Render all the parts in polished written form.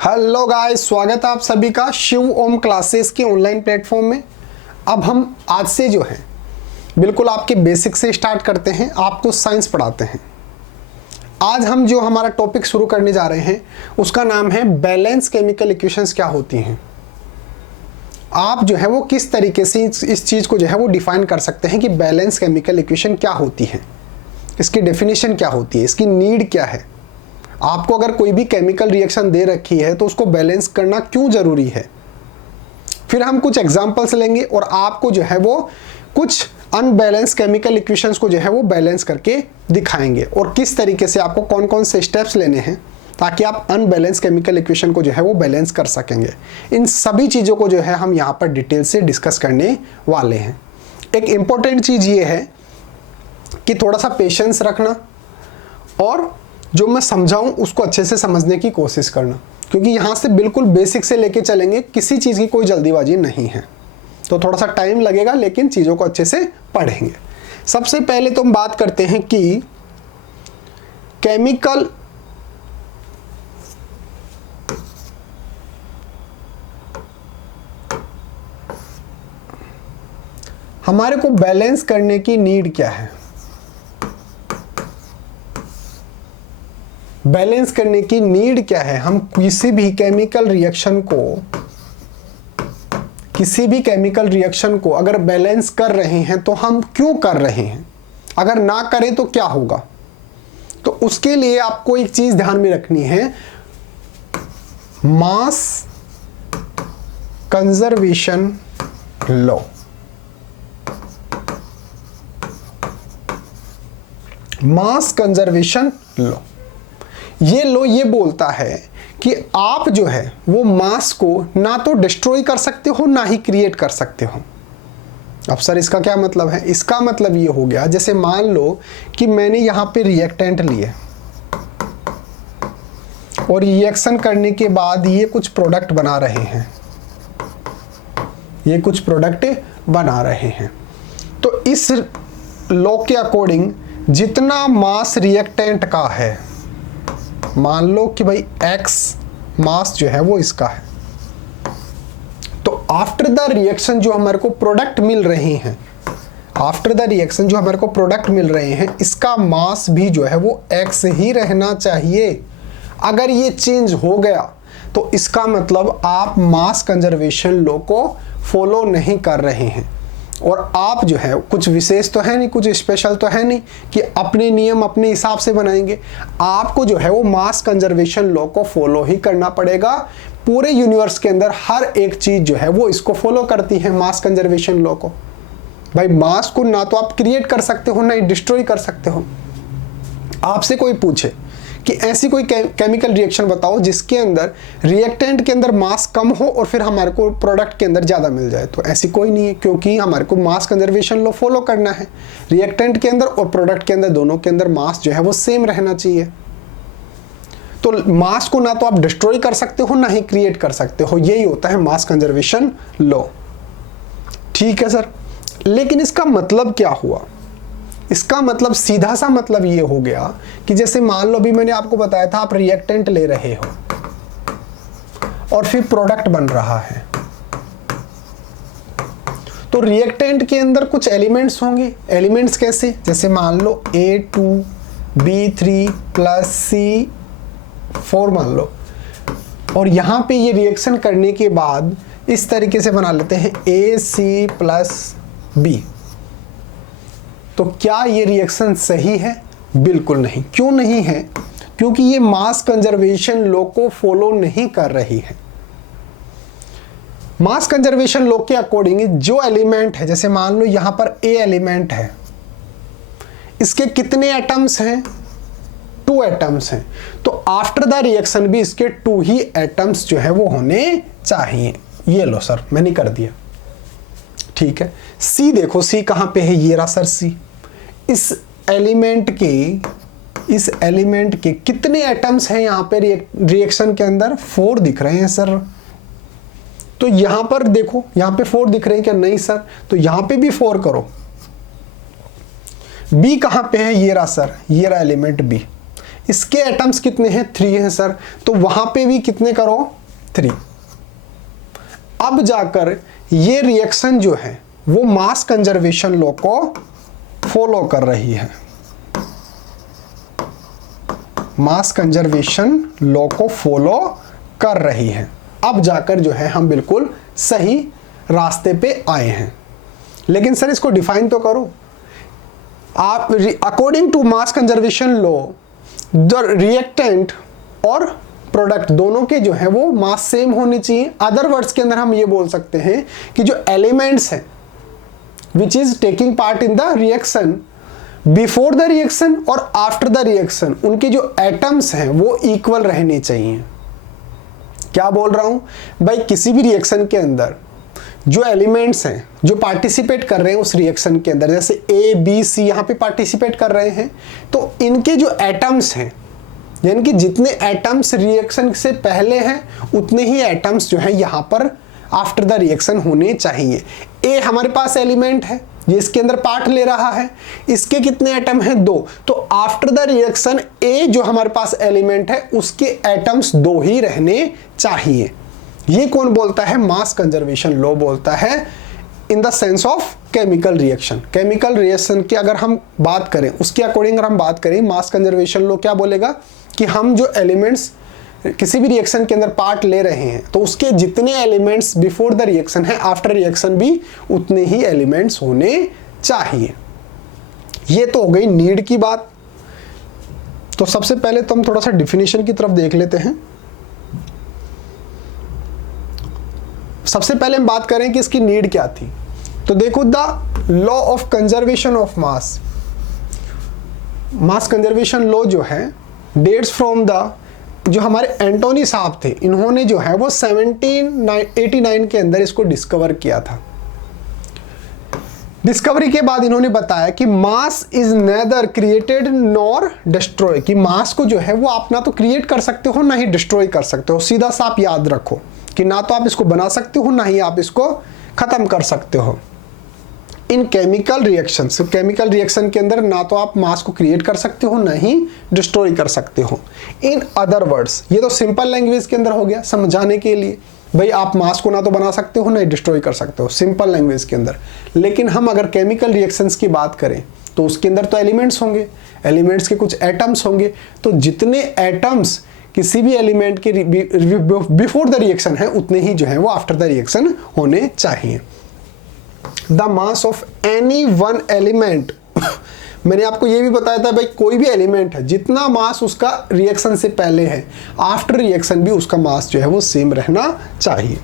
Hello guys, स्वागत है आप सभी का शिव ओम क्लासेस के ऑनलाइन प्लेटफॉर्म में। अब हम आज से जो है बिल्कुल आपके बेसिक से स्टार्ट करते हैं, आपको साइंस पढ़ाते हैं। आज हम जो हमारा टॉपिक शुरू करने जा रहे हैं उसका नाम है बैलेंस केमिकल इक्वेशंस क्या होती हैं। आप जो है वो किस तरीके से इस चीज़ को जो है वो डिफाइन कर सकते हैं कि बैलेंस केमिकल इक्वेशन क्या होती है, इसकी डेफिनेशन क्या होती है, इसकी नीड क्या है। आपको अगर कोई भी केमिकल रिएक्शन दे रखी है तो उसको बैलेंस करना क्यों ज़रूरी है। फिर हम कुछ एग्जांपल्स लेंगे और आपको जो है वो कुछ अनबैलेंस केमिकल इक्वेशंस को जो है वो बैलेंस करके दिखाएंगे और किस तरीके से आपको कौन कौन से स्टेप्स लेने हैं ताकि आप अनबैलेंस केमिकल इक्वेशन को जो है वो बैलेंस कर सकेंगे। इन सभी चीज़ों को जो है हम यहाँ पर डिटेल से डिस्कस करने वाले हैं। एक इम्पॉर्टेंट चीज़ ये है कि थोड़ा सा पेशेंस रखना और जो मैं समझाऊं उसको अच्छे से समझने की कोशिश करना, क्योंकि यहाँ से बिल्कुल बेसिक से लेके चलेंगे, किसी चीज़ की कोई जल्दीबाजी नहीं है। तो थोड़ा सा टाइम लगेगा लेकिन चीज़ों को अच्छे से पढ़ेंगे। सबसे पहले तो हम बात करते हैं कि केमिकल हमारे को बैलेंस करने की नीड क्या है। बैलेंस करने की नीड क्या है। हम किसी भी केमिकल रिएक्शन को अगर बैलेंस कर रहे हैं तो हम क्यों कर रहे हैं, अगर ना करें तो क्या होगा। तो उसके लिए आपको एक चीज ध्यान में रखनी है, मास कंजर्वेशन लॉ। मास कंजर्वेशन लॉ, ये लो ये बोलता है कि आप जो है वो मास को ना तो डिस्ट्रॉय कर सकते हो ना ही क्रिएट कर सकते हो। अब सर इसका क्या मतलब है। इसका मतलब ये हो गया, जैसे मान लो कि मैंने यहाँ पे रिएक्टेंट लिए और रिएक्शन करने के बाद ये कुछ प्रोडक्ट बना रहे हैं, तो इस लॉ के अकॉर्डिंग जितना मास रिएक्टेंट का है, मान लो कि भाई x मास जो है वो इसका है, तो आफ्टर द रिएक्शन जो हमारे को प्रोडक्ट मिल रहे हैं इसका मास भी जो है वो x ही रहना चाहिए। अगर ये चेंज हो गया तो इसका मतलब आप मास कंजर्वेशन लॉ को फॉलो नहीं कर रहे हैं और आप जो है कुछ विशेष तो है नहीं, कुछ स्पेशल तो है नहीं कि अपने नियम अपने हिसाब से बनाएंगे। आपको जो है वो मास कंजर्वेशन लॉ को फॉलो ही करना पड़ेगा। पूरे यूनिवर्स के अंदर हर एक चीज जो है वो इसको फॉलो करती है, मास कंजर्वेशन लॉ को। भाई मास को ना तो आप क्रिएट कर सकते हो ना ही डिस्ट्रॉय कर सकते हो। आपसे कोई पूछे कि ऐसी कोई केमिकल रिएक्शन बताओ जिसके अंदर रिएक्टेंट के अंदर मास कम हो और फिर हमारे को प्रोडक्ट के अंदर ज़्यादा मिल जाए, तो ऐसी कोई नहीं है, क्योंकि हमारे को मास कंजर्वेशन लॉ फॉलो करना है। रिएक्टेंट के अंदर और प्रोडक्ट के अंदर दोनों के अंदर मास जो है वो सेम रहना चाहिए। तो मास को ना तो आप डिस्ट्रॉय कर सकते हो ना ही क्रिएट कर सकते हो, यही होता है मास कंजर्वेशन लॉ। ठीक है सर, लेकिन इसका मतलब क्या हुआ। इसका मतलब सीधा सा मतलब ये हो गया कि जैसे मान लो अभी मैंने आपको बताया था आप रिएक्टेंट ले रहे हो और फिर प्रोडक्ट बन रहा है, तो रिएक्टेंट के अंदर कुछ एलिमेंट्स होंगे। एलिमेंट्स कैसे, जैसे मान लो A2B3 प्लस C4 मान लो, और यहां पे ये रिएक्शन करने के बाद इस तरीके से बना लेते हैं AC प्लस B। तो क्या ये रिएक्शन सही है? बिल्कुल नहीं। क्यों नहीं है? क्योंकि ये मास कंजर्वेशन लॉ को फॉलो नहीं कर रही है। मास कंजर्वेशन लॉ के अकॉर्डिंग जो एलिमेंट है, जैसे मान लो यहां पर A एलिमेंट है, इसके कितने एटम्स हैं? 2 एटम्स हैं, तो आफ्टर द रिएक्शन भी इसके 2 ही एटम्स जो है वो होने चाहिए। ये लो सर मैंने कर दिया। ठीक है, C देखो, C कहां पे है, ये रहा सर C। इस एलिमेंट के कितने एटम्स हैं यहां पे रिएक्शन के अंदर? 4 दिख रहे हैं सर। तो यहां पर देखो, यहां पे 4 दिख रहे हैं क्या? नहीं सर। तो यहां पे भी 4 करो। B कहां पे है? ये रहा सर, ये रहा एलिमेंट B। इसके एटम्स कितने हैं, 3 हैं सर, तो वहां पे भी कितने करो, 3। अब जाकर ये रिएक्शन जो है वो मास कंजर्वेशन लॉ को फॉलो कर रही है, मास कंजर्वेशन लॉ को फॉलो कर रही है। अब जाकर जो है हम बिल्कुल सही रास्ते पे आए हैं। लेकिन सर इसको डिफाइन तो करो। आप according to mass conservation law the reactant और प्रोडक्ट दोनों के जो है वो मास सेम होने चाहिए। अदर वर्ड्स के अंदर हम ये बोल सकते हैं कि जो एलिमेंट्स हैं which is taking part in the reaction before the reaction और आफ्टर द रिएक्शन, उनके जो एटम्स हैं वो इक्वल रहने चाहिए। क्या बोल रहा हूं भाई, किसी भी रिएक्शन के अंदर जो एलिमेंट्स हैं जो पार्टिसिपेट कर रहे हैं उस रिएक्शन के अंदर, जैसे ए बी सी यहाँ पे पार्टिसिपेट कर रहे हैं, तो इनके जो एटम्स हैं, यानी कि जितने एटम्स रिएक्शन से पहले हैं उतने ही एटम्स जो है यहाँ पर आफ्टर द रिएक्शन होने चाहिए। ए हमारे पास एलिमेंट है, ये इसके अंदर पार्ट ले रहा है, इसके कितने एटम हैं, 2, तो आफ्टर द रिएक्शन ए जो हमारे पास एलिमेंट है उसके एटम्स 2 ही रहने चाहिए। ये कौन बोलता है, मास कंजर्वेशन लॉ बोलता है in the sense of chemical reaction. Chemical reaction की अगर हम बात करें, उसके अकॉर्डिंग अगर हम बात करें, मास कंजर्वेशन लॉ क्या बोलेगा कि हम जो एलिमेंट्स किसी भी रिएक्शन के अंदर पार्ट ले रहे हैं तो उसके जितने एलिमेंट्स बिफोर द रिएक्शन है, आफ्टर रिएक्शन भी उतने ही एलिमेंट्स होने चाहिए। ये तो हो गई नीड की बात। तो सबसे पहले तो हम थोड़ा सा डिफिनेशन की तरफ देख लेते हैं। सबसे पहले हम बात करें कि इसकी नीड क्या थी। तो देखो, the law of conservation of mass, mass conservation law जो है डेट्स फ्रॉम द, जो हमारे एंटोनी साहब थे, इन्होंने जो है वो 1789 के अंदर इसको डिस्कवर किया था। डिस्कवरी के बाद इन्होंने बताया कि mass is nether created nor destroy, कि मास को जो है वो आप ना तो क्रिएट कर सकते हो ना ही डिस्ट्रॉय कर सकते हो। सीधा सा आप याद रखो कि ना तो आप इसको बना सकते हो ना ही आप इसको खत्म कर सकते हो। इन केमिकल रिएक्शन, केमिकल रिएक्शन के अंदर ना तो आप मास को क्रिएट कर सकते हो ना ही डिस्ट्रॉय कर सकते हो। इन अदर वर्ड्स, ये तो सिंपल लैंग्वेज के अंदर हो गया समझाने के लिए, भाई आप मास को ना तो बना सकते हो ना ही डिस्ट्रॉय कर सकते हो, सिंपल लैंग्वेज के अंदर। लेकिन हम अगर केमिकल रिएक्शंस की बात करें तो उसके अंदर तो एलिमेंट्स होंगे, एलिमेंट्स के कुछ एटम्स होंगे, तो जितने एटम्स किसी भी एलिमेंट के बिफोर द रिएक्शन है उतने ही जो है वो आफ्टर द रिएक्शन होने चाहिए। The mass of any one element, मैंने आपको ये भी बताया था भाई कोई भी एलिमेंट है जितना मास उसका रिएक्शन से पहले है, आफ्टर रिएक्शन भी उसका मास जो है वो सेम रहना चाहिए।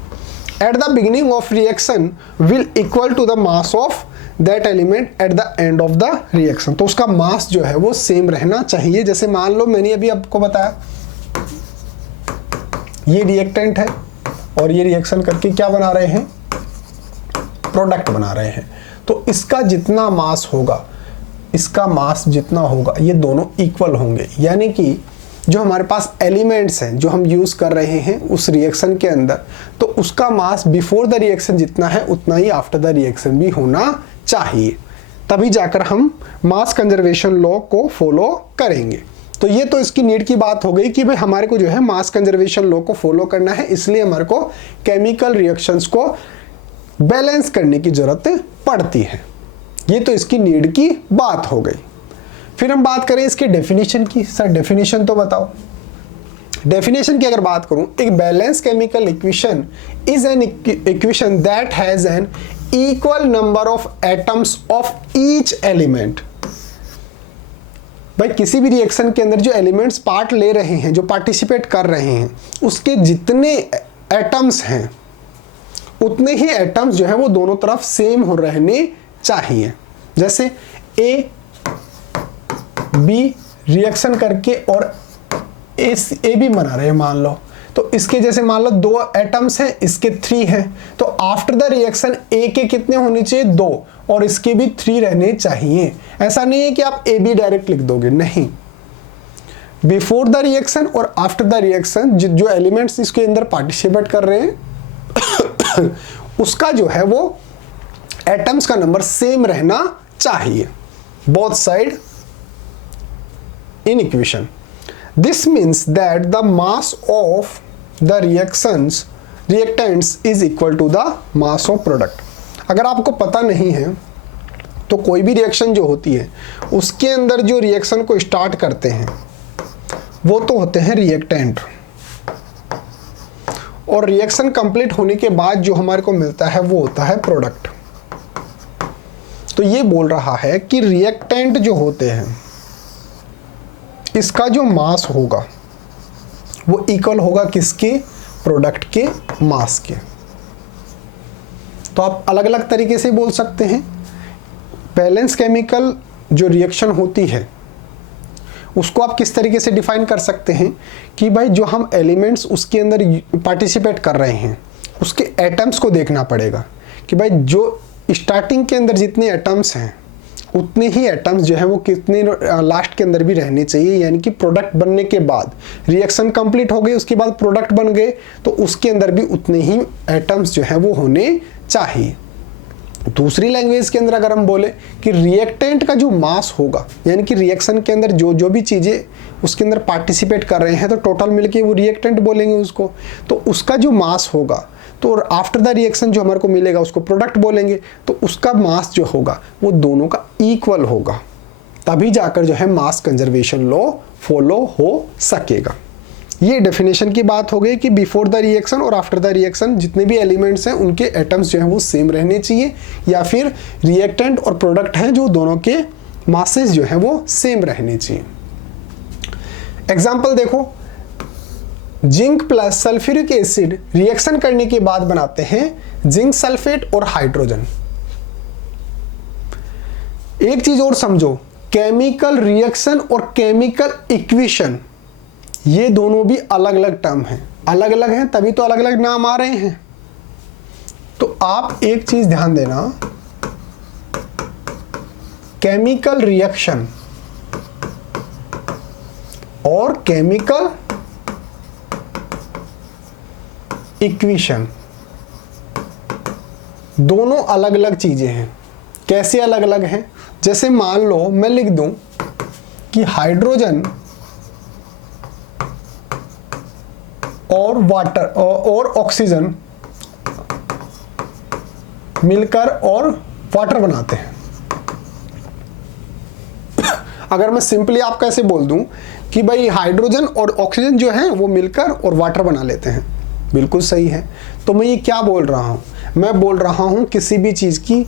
At the beginning of reaction will equal to the mass of that element at the end of the reaction, तो उसका मास जो है वो सेम रहना चाहिए। जैसे मान लो मैंने अभी आपको बताया ये रिएक्टेंट है और ये रिएक्शन करके क्या बना रहे हैं, प्रोडक्ट बना रहे हैं, तो इसका जितना मास होगा, इसका मास जितना होगा, ये दोनों इक्वल होंगे। यानी कि जो हमारे पास एलिमेंट्स हैं जो हम यूज कर रहे हैं उस रिएक्शन के अंदर, तो उसका मास बिफोर द रिएक्शन जितना है उतना ही आफ्टर द रिएक्शन भी होना चाहिए, तभी जाकर हम मास कंजर्वेशन लॉ को फॉलो करेंगे। तो ये तो इसकी नीड की बात हो गई कि भाई हमारे को जो है मास कंजर्वेशन लॉ को फॉलो करना है, इसलिए हमारे को केमिकल रिएक्शंस को बैलेंस करने की जरूरत पड़ती है। ये तो इसकी नीड की बात हो गई। फिर हम बात करें इसके डेफिनेशन की। सर डेफिनेशन तो बताओ। डेफिनेशन की अगर बात करूं, एक balance chemical equation is an equation that has an equal number of atoms of each element. भाई किसी भी रिएक्शन के अंदर जो एलिमेंट्स पार्ट ले रहे हैं, जो पार्टिसिपेट कर रहे हैं, उसके जितने एटम्स हैं उतने ही एटम्स जो है वो दोनों तरफ सेम हो रहने चाहिए। जैसे ए बी रिएक्शन करके और ए बी बना रहे हैं मान लो, तो इसके जैसे मान लो 2 एटम्स हैं, इसके 3 हैं, तो आफ्टर द रिएक्शन ए के कितने होने चाहिए, 2, और इसके भी 3 रहने चाहिए। ऐसा नहीं है कि आप ए बी डायरेक्ट लिख दोगे, नहीं, बिफोर द रिएक्शन और आफ्टर द रिएक्शन जो एलिमेंट्स इसके अंदर पार्टिसिपेट कर रहे हैं उसका जो है वो एटम्स का नंबर सेम रहना चाहिए, both side in equation. This means that the mass of the reactants is equal to the mass of product. अगर आपको पता नहीं है तो कोई भी रिएक्शन जो होती है उसके अंदर जो रिएक्शन को स्टार्ट करते हैं वो तो होते हैं रिएक्टेंट, और रिएक्शन कंप्लीट होने के बाद जो हमारे को मिलता है वो होता है प्रोडक्ट। तो ये बोल रहा है कि रिएक्टेंट जो होते हैं इसका जो मास होगा वो इक्वल होगा किसके? प्रोडक्ट के मास के। तो आप अलग अलग तरीके से बोल सकते हैं। बैलेंस केमिकल जो रिएक्शन होती है उसको आप किस तरीके से डिफाइन कर सकते हैं कि भाई जो हम एलिमेंट्स उसके अंदर पार्टिसिपेट कर रहे हैं उसके एटम्स को देखना पड़ेगा कि भाई जो स्टार्टिंग के अंदर जितने एटम्स हैं उतने ही एटम्स जो है वो कितने लास्ट के अंदर भी रहने चाहिए, यानी कि प्रोडक्ट बनने के बाद रिएक्शन कंप्लीट हो गई उसके बाद प्रोडक्ट बन गए तो उसके अंदर भी उतने ही एटम्स जो है वो होने चाहिए। दूसरी लैंग्वेज के अंदर अगर हम बोले कि रिएक्टेंट का जो मास होगा, यानी कि रिएक्शन के अंदर जो जो भी चीज़ें उसके अंदर पार्टिसिपेट कर रहे हैं तो टोटल मिलके वो रिएक्टेंट बोलेंगे उसको, तो उसका जो मास होगा तो आफ्टर द रिएक्शन जो हमारे को मिलेगा उसको प्रोडक्ट बोलेंगे, तो उसका मास जो होगा वो दोनों का इक्वल होगा, तभी जाकर जो है मास कंजर्वेशन लॉ फॉलो हो सकेगा। ये डेफिनेशन की बात हो गई कि बिफोर द रिएक्शन और आफ्टर द रिएक्शन जितने भी एलिमेंट्स हैं उनके एटम्स जो हैं वो सेम रहने चाहिए, या फिर रिएक्टेंट और प्रोडक्ट हैं जो दोनों के मासेस जो हैं वो सेम रहने चाहिए। एग्जाम्पल देखो, zinc plus sulphuric acid reaction करने के बाद बनाते हैं जिंक सल्फेट और हाइड्रोजन। एक चीज और समझो, केमिकल रिएक्शन और केमिकल इक्वेशन ये दोनों भी अलग अलग टर्म हैं, अलग अलग हैं तभी तो अलग अलग नाम आ रहे हैं। तो आप एक चीज ध्यान देना, केमिकल रिएक्शन और केमिकल इक्वेशन दोनों अलग अलग चीजें हैं। कैसे अलग अलग हैं? जैसे मान लो मैं लिख दूं कि हाइड्रोजन और वाटर और ऑक्सीजन मिलकर और वाटर बनाते हैं। अगर मैं सिंपली आपको ऐसे बोल दूं कि भाई हाइड्रोजन और ऑक्सीजन जो है वो मिलकर और वाटर बना लेते हैं, बिल्कुल सही है। तो मैं ये क्या बोल रहा हूं? मैं बोल रहा हूं किसी भी चीज की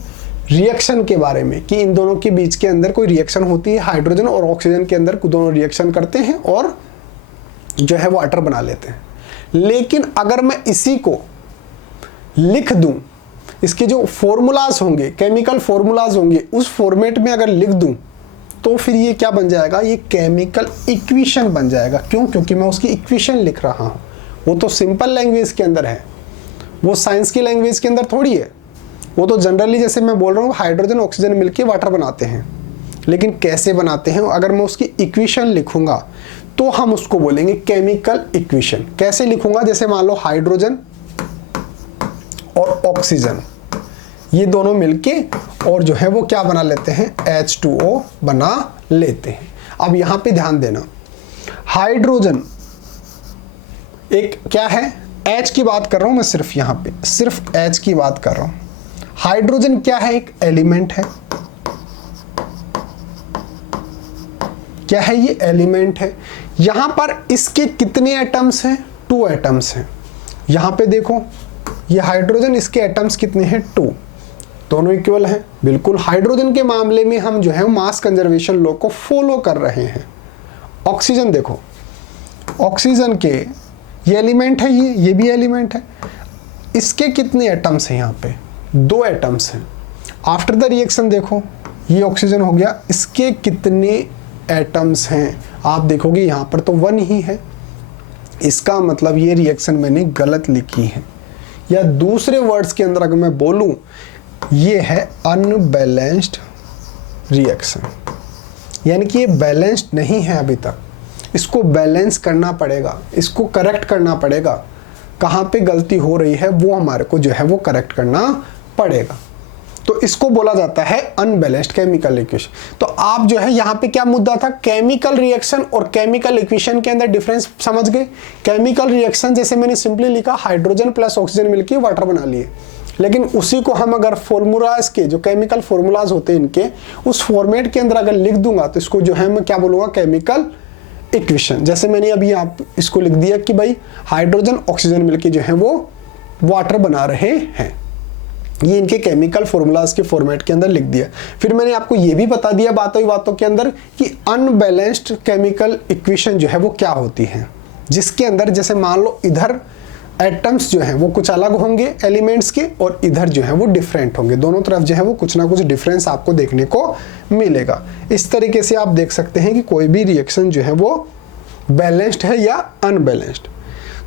रिएक्शन के बारे में कि इन दोनों के बीच के अंदर कोई रिएक्शन होती है, हाइड्रोजन और ऑक्सीजन के अंदर दोनों रिएक्शन करते हैं और जो है वो वाटर बना लेते हैं। लेकिन अगर मैं इसी को लिख दूं, इसके जो फॉर्मूलाज होंगे, केमिकल फॉर्मूलाज होंगे, उस फॉर्मेट में अगर लिख दूं तो फिर ये क्या बन जाएगा? ये केमिकल इक्वेशन बन जाएगा। क्यों? क्योंकि मैं उसकी इक्वेशन लिख रहा हूं। वो तो सिंपल लैंग्वेज के अंदर है, वो साइंस की लैंग्वेज के अंदर थोड़ी है। वो तो जनरली जैसे मैं बोल रहा हूँ हाइड्रोजन ऑक्सीजन मिलके वाटर बनाते हैं, लेकिन कैसे बनाते हैं अगर मैं उसकी इक्वेशन लिखूंगा तो हम उसको बोलेंगे केमिकल इक्वेशन। कैसे लिखूंगा? जैसे मान लो हाइड्रोजन और ऑक्सीजन ये दोनों मिलके और जो है वो क्या बना लेते हैं? H2O बना लेते हैं। अब यहां पे ध्यान देना, हाइड्रोजन एक क्या है? H की बात कर रहा हूं मैं, सिर्फ यहां पे सिर्फ H की बात कर रहा हूं। हाइड्रोजन क्या है? एक एलिमेंट है। क्या है ये? एलिमेंट है। यहां पर इसके कितने एटम्स हैं? 2 एटम्स हैं। यहां पे देखो ये हाइड्रोजन, इसके एटम्स कितने हैं? 2। दोनों इक्वल हैं। बिल्कुल हाइड्रोजन के मामले में हम जो है मास कंजर्वेशन लॉ को फॉलो कर रहे हैं। ऑक्सीजन देखो, ऑक्सीजन के ये एलिमेंट है, ये भी एलिमेंट है। इसके कितने एटम्स हैं? यहाँ पे 2 एटम्स हैं। आफ्टर द रिएक्शन देखो, ये ऑक्सीजन हो गया, इसके कितने एटम्स हैं? आप देखोगे यहाँ पर तो 1 ही है। इसका मतलब ये रिएक्शन मैंने गलत लिखी है, या दूसरे वर्ड्स के अंदर अगर मैं बोलूं ये है अनबैलेंस्ड रिएक्शन, यानी कि ये बैलेंस्ड नहीं है अभी तक। इसको बैलेंस करना पड़ेगा, इसको करेक्ट करना पड़ेगा। कहाँ पे गलती हो रही है वो हमारे को जो है वो करेक्ट करना पड़ेगा। तो इसको बोला जाता है अनबैलेंस्ड केमिकल इक्वेशन। तो आप जो है यहाँ पे क्या मुद्दा था, केमिकल रिएक्शन और केमिकल इक्वेशन के अंदर डिफरेंस समझ गए। केमिकल रिएक्शन जैसे मैंने सिंपली लिखा हाइड्रोजन प्लस ऑक्सीजन मिलकर वाटर बना लिए, लेकिन उसी को हम अगर फॉर्मूलाज के जो केमिकल फॉर्मूलाज होते हैं इनके उस फॉर्मेट के अंदर अगर लिख दूंगा तो इसको जो है मैं क्या बोलूँगा, केमिकल इक्वेशन। जैसे मैंने अभी आप इसको लिख दिया कि भाई हाइड्रोजन ऑक्सीजन मिलके जो है वो वाटर बना रहे हैं, ये इनके केमिकल फॉर्मूलाज के फॉर्मेट के अंदर लिख दिया। फिर मैंने आपको ये भी बता दिया बातों ही बातों के अंदर कि अनबैलेंस्ड केमिकल इक्वेशन जो है वो क्या होती है, जिसके अंदर जैसे मान लो इधर एटम्स जो हैं वो कुछ अलग होंगे एलिमेंट्स के और इधर जो है वो डिफरेंट होंगे, दोनों तरफ जो है वो कुछ ना कुछ डिफरेंस आपको देखने को मिलेगा। इस तरीके से आप देख सकते हैं कि कोई भी रिएक्शन जो है वो बैलेंस्ड है या अनबैलेंस्ड।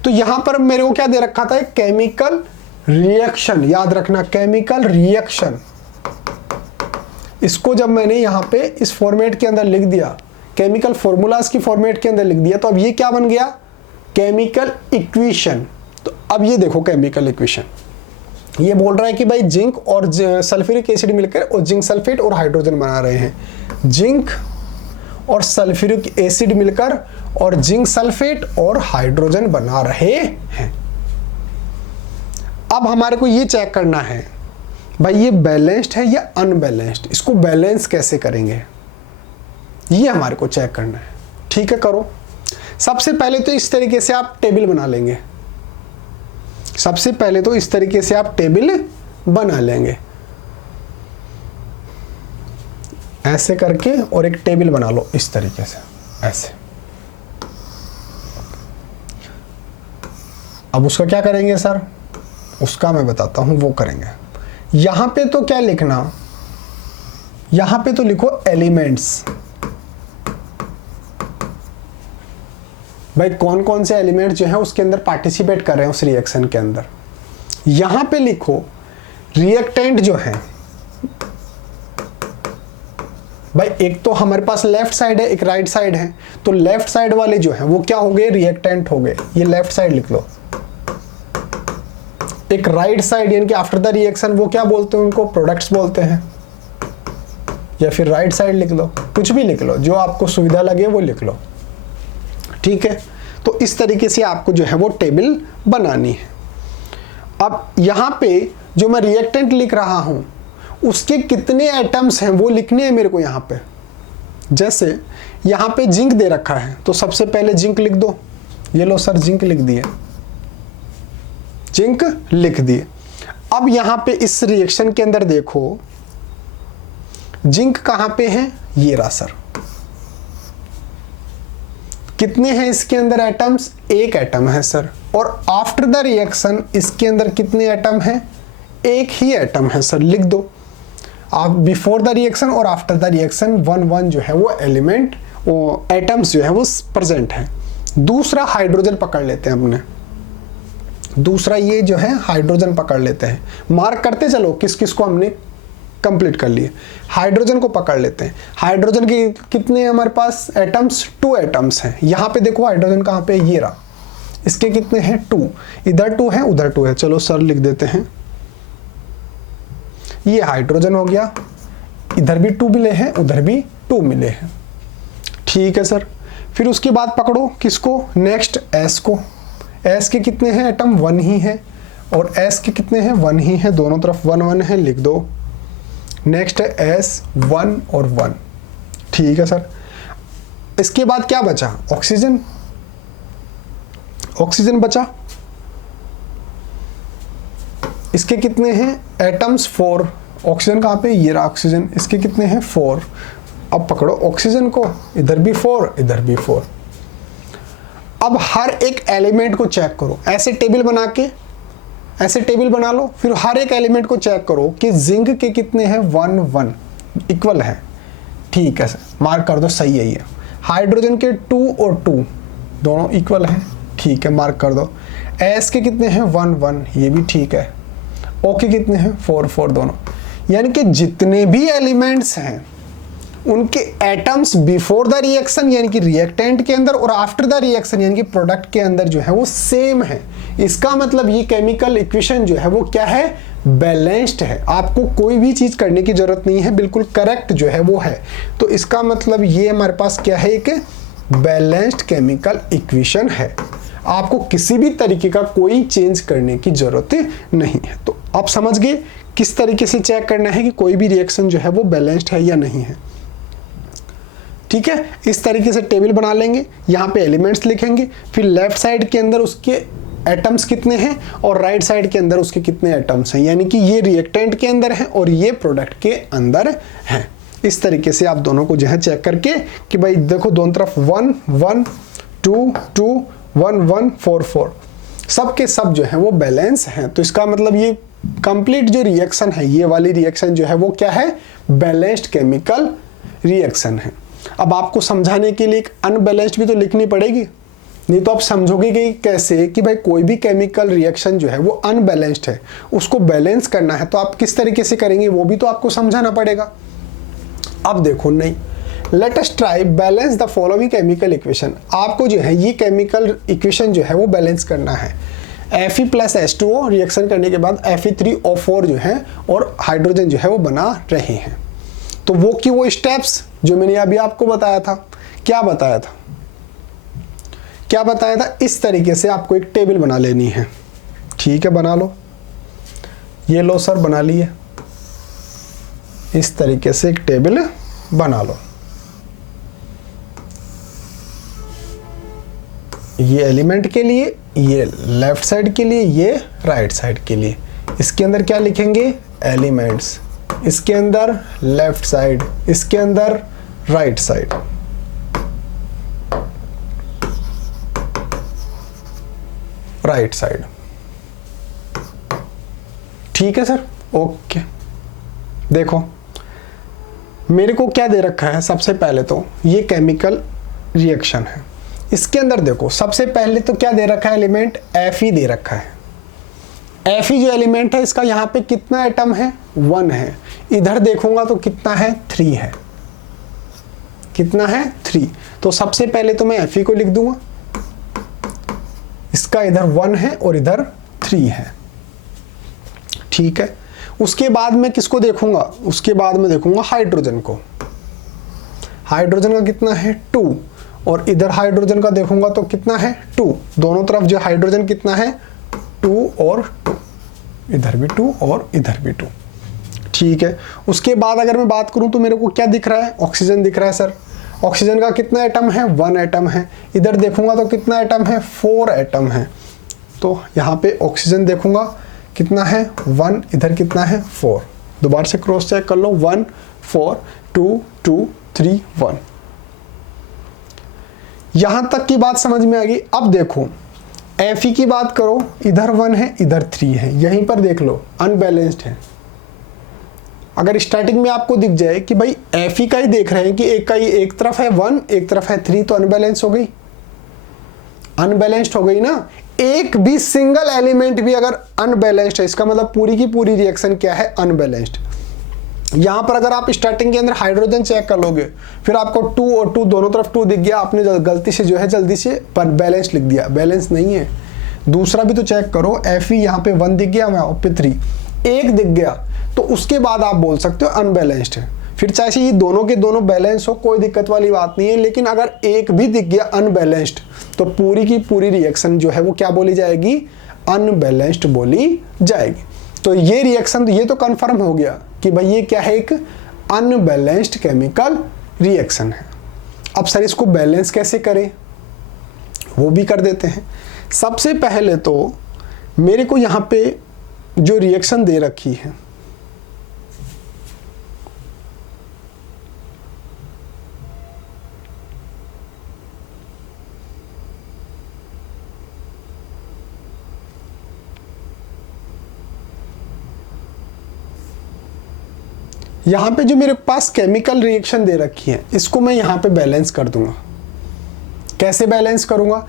तो यहां पर मेरे को क्या दे रखा था, केमिकल रिएक्शन, याद रखना केमिकल रिएक्शन। इसको जब मैंने यहां पे इस फॉर्मेट के अंदर लिख दिया, केमिकल फॉर्मूलाज की फॉर्मेट के अंदर लिख दिया, तो अब ये क्या बन गया, केमिकल इक्वेशन। तो अब ये देखो केमिकल इक्वेशन, ये बोल रहा है कि भाई जिंक और सल्फ्यूरिक एसिड मिलकर और जिंक सल्फेट और हाइड्रोजन बना रहे हैं, जिंक और सल्फ्यूरिक एसिड मिलकर और जिंक सल्फेट और हाइड्रोजन बना रहे हैं। अब हमारे को ये चेक करना है भाई ये बैलेंस्ड है या अनबैलेंस्ड, इसको बैलेंस कैसे करेंगे ये हमारे को चेक करना है। ठीक है, करो। सबसे पहले तो इस तरीके से आप टेबल बना लेंगे, सबसे पहले तो इस तरीके से आप टेबल बना लेंगे, ऐसे करके, और एक टेबल बना लो इस तरीके से ऐसे। अब उसका क्या करेंगे सर, उसका मैं बताता हूं, वो करेंगे। यहां पे तो क्या लिखना, यहां पे तो लिखो एलिमेंट्स। भाई कौन कौन से एलिमेंट जो है उसके अंदर पार्टिसिपेट कर रहे हैं उस रिएक्शन के अंदर। यहां पे लिखो रिएक्टेंट जो है, भाई एक तो हमारे पास लेफ्ट साइड है, एक राइट साइड है, तो लेफ्ट साइड वाले जो है वो क्या हो गए, रिएक्टेंट हो गए, ये लेफ्ट साइड लिख लो। एक राइट साइड यानी कि आफ्टर द रिएक्शन वो क्या बोलते हैं, उनको प्रोडक्ट्स बोलते हैं, या फिर राइट साइड लिख लो, कुछ भी लिख लो, जो आपको सुविधा लगे वो लिख लो। ठीक है, तो इस तरीके से आपको जो है वो टेबल बनानी है। अब यहां पे जो मैं रिएक्टेंट लिख रहा हूं उसके कितने एटम्स हैं वो लिखने हैं मेरे को यहां पे। जैसे यहां पे जिंक दे रखा है तो सबसे पहले जिंक लिख दो, ये लो सर जिंक लिख दिए, जिंक लिख दिए। अब यहां पे इस रिएक्शन के अंदर देखो जिंक कहां पे है, ये रहा सर। कितने हैं इसके अंदर एटम्स, एक एटम है सर। और आफ्टर द रिएक्शन इसके अंदर कितने एटम हैं, एक ही एटम है सर, लिख दो। आप बिफोर द रिएक्शन और after the reaction one one जो है वो एलिमेंट, वो एटम्स जो है वो प्रेजेंट है। दूसरा हाइड्रोजन पकड़ लेते हैं अपने, दूसरा ये जो है हाइड्रोजन पकड़ लेते हैं, मार्क करते चलो किस किस को हमने कंप्लीट कर लिए। हाइड्रोजन को पकड़ लेते हैं, हाइड्रोजन के कितने हमारे पास एटम्स, 2 एटम्स हैं। यहां पे देखो हाइड्रोजन कहां पे, ये रहा, इसके कितने हैं 2, इधर 2 है उधर 2 है, चलो सर लिख देते हैं। ये हाइड्रोजन हो गया, इधर भी 2 मिले हैं उधर भी 2 मिले हैं। ठीक है सर, फिर उसके बाद पकड़ो किसको, नेक्स्ट एस को। एस के कितने हैं एटम, 1 ही है, और एस के कितने हैं 1 ही है, दोनों तरफ 1 1 है, लिख दो। नेक्स्ट है एस 1 और 1। ठीक है सर, इसके बाद क्या बचा, ऑक्सीजन, ऑक्सीजन बचा। इसके कितने हैं एटम्स, 4। ऑक्सीजन कहां पे, ये रहा ऑक्सीजन, इसके कितने हैं 4। अब पकड़ो ऑक्सीजन को, इधर भी 4 इधर भी 4। अब हर एक एलिमेंट को चेक करो, ऐसे टेबल बना के, ऐसे टेबल बना लो, फिर हर एक एलिमेंट को चेक करो कि जिंक के कितने हैं 1 1 इक्वल है। ठीक है सर, मार्क कर दो, सही है ये। हाइड्रोजन के 2 और 2 दोनों इक्वल हैं, ठीक है मार्क कर दो। एस के कितने हैं 1 1, ये भी ठीक है। ओ के कितने हैं 4 4 दोनों। यानी कि जितने भी एलिमेंट्स हैं उनके एटम्स बिफोर द रिएक्शन यानी कि रिएक्टेंट के अंदर और आफ्टर द रिएक्शन यानी कि प्रोडक्ट के अंदर जो है वो सेम है। इसका मतलब ये केमिकल इक्वेशन जो है वो क्या है, बैलेंस्ड है। आपको कोई भी चीज करने की जरूरत नहीं है, बिल्कुल करेक्ट जो है वो है। तो इसका मतलब ये हमारे पास क्या है, एक बैलेंस्ड केमिकल इक्वेशन है। आपको किसी भी तरीके का कोई चेंज करने की जरूरत नहीं है। तो आप समझ गए किस तरीके से चेक करना है कि कोई भी रिएक्शन जो है वो बैलेंस्ड है या नहीं है। ठीक है, इस तरीके से टेबल बना लेंगे, यहाँ पे एलिमेंट्स लिखेंगे, फिर लेफ्ट साइड के अंदर उसके एटम्स कितने हैं और राइट साइड के अंदर उसके कितने एटम्स हैं, यानी कि ये रिएक्टेंट के अंदर है और ये प्रोडक्ट के अंदर है। इस तरीके से आप दोनों को जो है चेक करके कि भाई देखो दोनों तरफ 1 1 2 2 1 1 4 4 सब के सब जो है वो बैलेंस हैं। तो इसका मतलब ये कंप्लीट जो रिएक्शन है, ये वाली रिएक्शन जो है वो क्या है, बैलेंस्ड केमिकल रिएक्शन है। अब आपको समझाने के लिए एक अनबैलेंस्ड भी तो लिखनी पड़ेगी, नहीं तो आप समझोगे कि कैसे कि भाई कोई भी केमिकल रिएक्शन जो है वो अनबैलेंस्ड है, उसको बैलेंस करना है तो आप किस तरीके से करेंगे वो भी तो आपको समझाना पड़ेगा। अब देखो, नहीं, let us try balance the following chemical equation. आपको जो है ये केमिकल इक्वेशन जो है वो बैलेंस करना है। Fe प्लस H2O रिएक्शन करने के बाद Fe3O4 जो है और हाइड्रोजन जो है वो बना रहे हैं। तो वो स्टेप्स जो मैंने अभी आपको बताया था, क्या बताया था, क्या बताया था, इस तरीके से आपको एक टेबल बना लेनी है। ठीक है, बना लो, ये लो सर बना लिए, इस तरीके से एक टेबल बना लो। ये एलिमेंट के लिए, ये लेफ्ट साइड के लिए, ये राइट साइड के लिए। इसके अंदर क्या लिखेंगे, एलिमेंट्स, इसके अंदर लेफ्ट साइड, इसके अंदर राइट साइड। राइट साइड, ठीक है सर, ओके। देखो मेरे को क्या दे रखा है, सबसे पहले तो ये केमिकल रिएक्शन है। इसके अंदर देखो सबसे पहले तो क्या दे रखा है, एलिमेंट Fe दे रखा है। Fe जो एलिमेंट है इसका यहाँ पे कितना एटम है, 1 है। इधर देखूंगा तो कितना है, 3 है। कितना है, 3। तो सबसे पहले तो मैं Fe को लिख दूंगा, इसका इधर 1 है और इधर 3 है। ठीक है, उसके बाद मैं किसको देखूंगा, उसके बाद में देखूंगा हाइड्रोजन को। हाइड्रोजन का कितना है, 2, और इधर हाइड्रोजन का देखूंगा तो कितना है, 2। दोनों तरफ जो हाइड्रोजन कितना है, 2 और 2, इधर भी 2 और इधर भी 2। ठीक है, उसके बाद अगर मैं बात करूं तो मेरे को क्या दिख रहा है, ऑक्सीजन दिख रहा है सर। ऑक्सीजन का कितना एटम है, 1 एटम है। इधर देखूंगा तो कितना एटम है, 4 एटम है। तो यहाँ पे ऑक्सीजन देखूंगा कितना है, 1, इधर कितना है, 4। दोबारा से क्रॉस चेक कर लो, 1 4 2 2 3 1। यहां तक की बात समझ में आ गई। अब देखो Fe की बात करो, इधर 1 है, इधर 3 है। यहीं पर देख लो अनबैलेंस्ड है। अगर स्टार्टिंग में आपको दिख जाए कि भाई Fe का ही देख रहे हैं कि एक का ही, एक तरफ है 1 एक तरफ है 3, तो अनबैलेंस हो गई, अनबैलेंस्ड हो गई ना। एक भी सिंगल एलिमेंट भी अगर अनबैलेंस्ड है, इसका मतलब पूरी की पूरी रिएक्शन क्या है, अनबैलेंस्ड। यहां पर अगर आप स्टार्टिंग के अंदर हाइड्रोजन चेक कर लोगे, फिर आपको 2 और 2 दोनों तरफ 2 दिख गया, आपने गलती से जो है जल्दी से पर बैलेंस लिख दिया, बैलेंस नहीं है। दूसरा भी तो चेक करो, Fe यहाँ पे 1 दिख गया, वहां पे 3, 1 दिख गया, तो उसके बाद आप बोल सकते हो अनबैलेंस्ड है। फिर चाहे ये दोनों के दोनों बैलेंस हो, कोई दिक्कत वाली बात नहीं है, लेकिन अगर एक भी दिख गया अनबैलेंस्ड, तो पूरी की पूरी रिएक्शन जो है वो क्या बोली जाएगी, अनबैलेंस्ड बोली जाएगी। तो ये रिएक्शन, ये तो कंफर्म हो गया कि भाई ये क्या है, एक अनबैलेंस्ड केमिकल रिएक्शन है। अब सर इसको बैलेंस कैसे करें, वो भी कर देते हैं। सबसे पहले तो मेरे को यहाँ पे जो रिएक्शन दे रखी है, यहाँ पे जो मेरे पास केमिकल रिएक्शन दे रखी है, इसको मैं यहाँ पे बैलेंस कर दूंगा। कैसे बैलेंस करूंगा,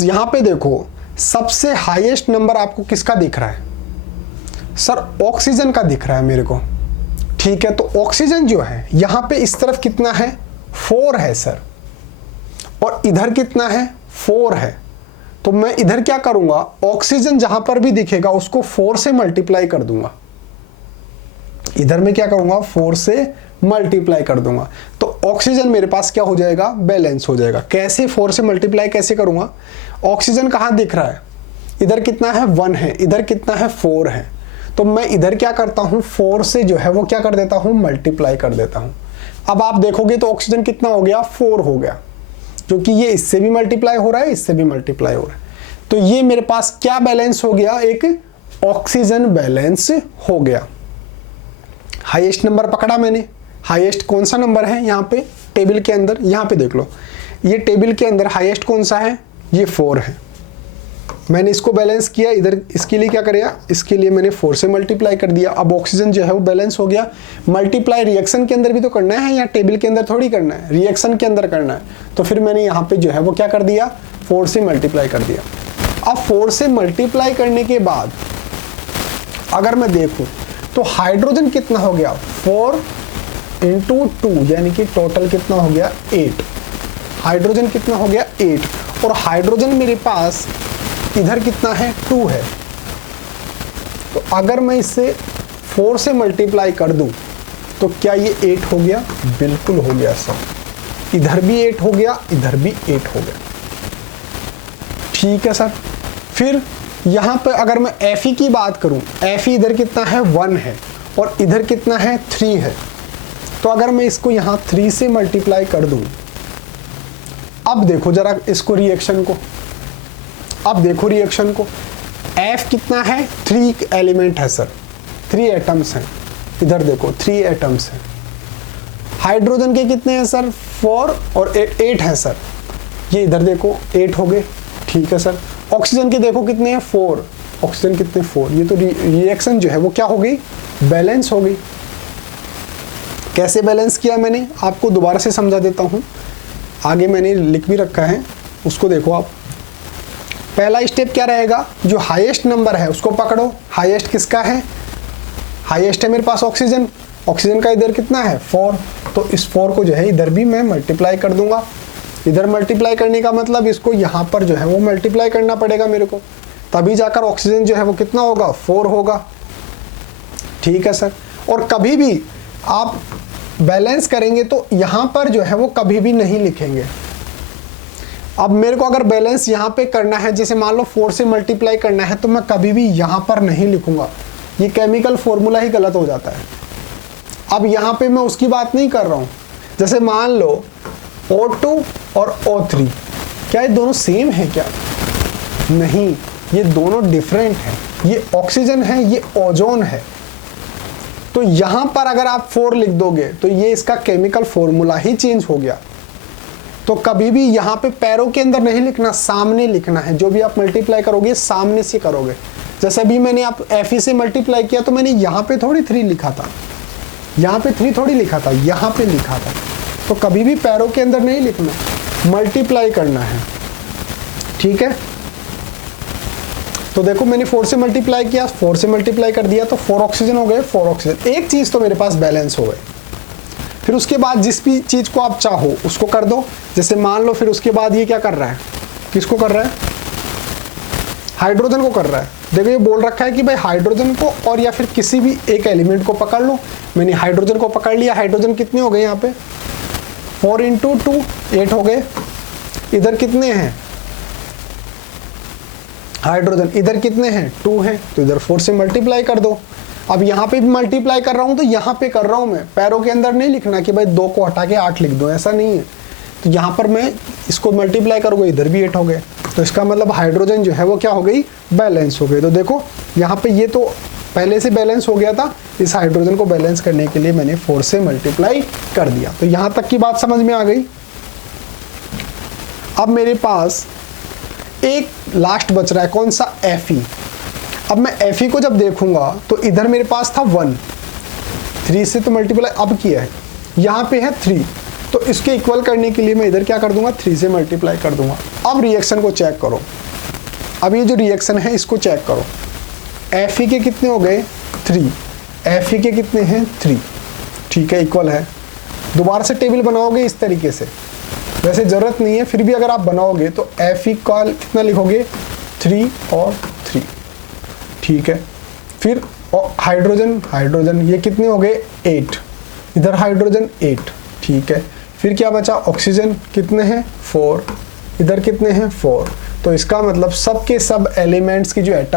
यहाँ पे देखो सबसे हाईएस्ट नंबर आपको किसका दिख रहा है, सर ऑक्सीजन का दिख रहा है मेरे को। ठीक है, तो ऑक्सीजन जो है यहां पे इस तरफ कितना है 4 है सर, और इधर कितना है 4 है। तो मैं इधर क्या करूंगा, ऑक्सीजन जहां पर भी दिखेगा उसको 4 से मल्टीप्लाई कर दूंगा। इधर मैं क्या करूंगा 4 से मल्टीप्लाई कर दूंगा, तो ऑक्सीजन मेरे पास क्या हो जाएगा, बैलेंस हो जाएगा। कैसे 4 से मल्टीप्लाई कैसे करूंगा, ऑक्सीजन कहां दिख रहा है, इधर कितना है 1 है, इधर कितना है 4 है, तो मैं इधर क्या करता हूं 4 से जो है वो क्या कर देता हूं, मल्टीप्लाई कर देता हूं। अब आप देखोगे तो ऑक्सीजन कितना हो गया 4 हो गया, क्योंकि ये इससे भी मल्टीप्लाई हो रहा है, इससे भी मल्टीप्लाई हो रहा है। तो ये मेरे पास क्या बैलेंस हो गया, एक ऑक्सीजन बैलेंस हो गया। हाईएस्ट नंबर पकड़ा मैंने, हाईएस्ट कौन सा नंबर है यहाँ पे टेबल के अंदर, यहाँ पे देख लो, ये टेबल के अंदर हाईएस्ट कौन सा है, ये 4 है। मैंने इसको बैलेंस किया, इधर इसके लिए क्या करेगा, इसके लिए मैंने 4 से मल्टीप्लाई कर दिया। अब ऑक्सीजन जो है वो बैलेंस हो गया। मल्टीप्लाई रिएक्शन के अंदर भी तो करना है, या टेबल के अंदर थोड़ी करना है, रिएक्शन के अंदर करना है। तो फिर मैंने यहाँ पे जो है वो क्या कर दिया, 4 से मल्टीप्लाई कर दिया। अब 4 से मल्टीप्लाई करने के बाद अगर मैं देखूं तो हाइड्रोजन कितना हो गया, 4 × 2, यानी कि टोटल कितना हो गया 8। हाइड्रोजन कितना हो गया 8, और हाइड्रोजन मेरे पास इधर कितना है 2 है। तो अगर मैं इसे 4 से मल्टीप्लाई कर दूं तो क्या ये 8 हो गया, बिल्कुल हो गया सर। इधर भी 8 हो गया, इधर भी 8 हो गया। ठीक है सर। फिर यहां पे अगर मैं Fe की बात करूं, Fe इधर कितना है 1 है, और इधर कितना है 3 है। तो अगर मैं इसको यहां 3 से मल्टीप्लाई कर दूं, अब देखो जरा इसको रिएक्शन को, अब देखो रिएक्शन को, F कितना है 3 एलिमेंट है सर, 3 एटम्स हैं। इधर देखो 3 एटम्स हैं। हाइड्रोजन के कितने हैं सर 4 और 8 है सर, ये इधर देखो 8 हो गए। ठीक है सर। ऑक्सीजन के देखो कितने हैं 4, ऑक्सीजन कितने 4। ये तो रिएक्शन जो है वो क्या हो गई, बैलेंस हो गई। कैसे बैलेंस किया मैंने आपको दोबारा से समझा देता हूं, आगे मैंने लिख भी रखा है, उसको देखो आप। पहला स्टेप क्या रहेगा, जो हाईएस्ट नंबर है उसको पकड़ो। हाईएस्ट किसका है, हाईएस्ट है मेरे पास ऑक्सीजन, ऑक्सीजन का इधर कितना है 4, तो इस 4 को जो है इधर भी मैं मल्टीप्लाई कर दूंगा। इधर मल्टीप्लाई करने का मतलब इसको यहाँ पर जो है वो मल्टीप्लाई करना पड़ेगा मेरे को, तभी जाकर ऑक्सीजन जो है वो कितना होगा 4 होगा। ठीक है सर। और कभी भी आप बैलेंस करेंगे तो यहाँ पर जो है वो कभी भी नहीं लिखेंगे। अब मेरे को अगर बैलेंस यहाँ पे करना है, जैसे मान लो 4 से मल्टीप्लाई करना है, तो मैं कभी भी यहाँ पर नहीं लिखूंगा, ये केमिकल फॉर्मूला ही गलत हो जाता है। अब यहाँ पे मैं उसकी बात नहीं कर रहा हूँ, जैसे मान लो O2 और O3, क्या ये दोनों सेम है क्या, नहीं, ये दोनों डिफरेंट हैं। ये ऑक्सीजन है, ये ओजोन है। तो यहाँ पर अगर आप 4 लिख दोगे तो ये इसका केमिकल फॉर्मूला ही चेंज हो गया। तो कभी भी यहाँ पे पैरों के अंदर नहीं लिखना, सामने लिखना है। जो भी आप मल्टीप्लाई करोगे सामने से करोगे। जैसे अभी मैंने आप Fe से मल्टीप्लाई किया तो मैंने यहाँ पे थोड़ी 3 लिखा था, यहाँ पे 3 थोड़ी लिखा था, यहाँ पे लिखा था। तो कभी भी पैरों के अंदर नहीं लिखना, मल्टीप्लाई करना है। ठीक है। तो देखो मैंने 4 से मल्टीप्लाई किया, 4 से मल्टीप्लाई कर दिया तो 4 ऑक्सीजन हो गए, 4 ऑक्सीजन। एक चीज तो मेरे पास बैलेंस हो गए। फिर उसके बाद जिस भी चीज को आप चाहो उसको कर दो। जैसे मान लो फिर उसके बाद ये क्या कर रहा है, किसको कर रहा है, हाइड्रोजन को कर रहा है। देखो ये बोल रखा है कि भाई हाइड्रोजन को और या फिर किसी भी एक एलिमेंट को पकड़ लो। मैंने हाइड्रोजन को पकड़ लिया। हाइड्रोजन कितने हो गए यहाँ पे 4 × 2 8 हो गए। इधर कितने हैं हाइड्रोजन, इधर कितने हैं 2 हैं, तो इधर 4 से मल्टीप्लाई कर दो। अब यहाँ पे भी मल्टीप्लाई कर रहा हूँ तो यहाँ पे कर रहा हूँ मैं, पैरों के अंदर नहीं लिखना कि भाई 2 को हटा के 8 लिख दो, ऐसा नहीं है। तो यहाँ पर मैं इसको मल्टीप्लाई करूँगा, इधर भी 8 हो गए। तो इसका मतलब हाइड्रोजन जो है वो क्या हो गई, बैलेंस हो गई। तो देखो यहाँ पे ये तो पहले से बैलेंस हो गया था, इस हाइड्रोजन को बैलेंस करने के लिए मैंने 4 से मल्टीप्लाई कर दिया। तो यहाँ तक की बात समझ में आ गई। अब मेरे पास एक लास्ट बच रहा है, कौन सा, Fe। अब मैं Fe को जब देखूंगा तो इधर मेरे पास था 1, 3 से तो मल्टीप्लाई अब किया है, यहाँ पे है 3, तो इसके इक्वल करने के लिए मैं इधर क्या कर दूंगा 3 से मल्टीप्लाई कर दूंगा। अब रिएक्शन को चेक करो। अब ये जो रिएक्शन है इसको चेक करो। Fe के कितने हो गए 3, Fe के कितने हैं 3, ठीक है, इक्वल है। दोबारा से टेबल बनाओगे इस तरीके से, वैसे ज़रूरत नहीं है, फिर भी अगर आप बनाओगे तो F इक्वल कितना लिखोगे 3 और 3, ठीक है। फिर हाइड्रोजन ये कितने हो गए 8, इधर हाइड्रोजन 8, ठीक है। फिर क्या बचा, ऑक्सीजन कितने हैं 4, इधर कितने हैं 4। तो इसका मतलब सब के सब एलिमेंट्स की जो एटम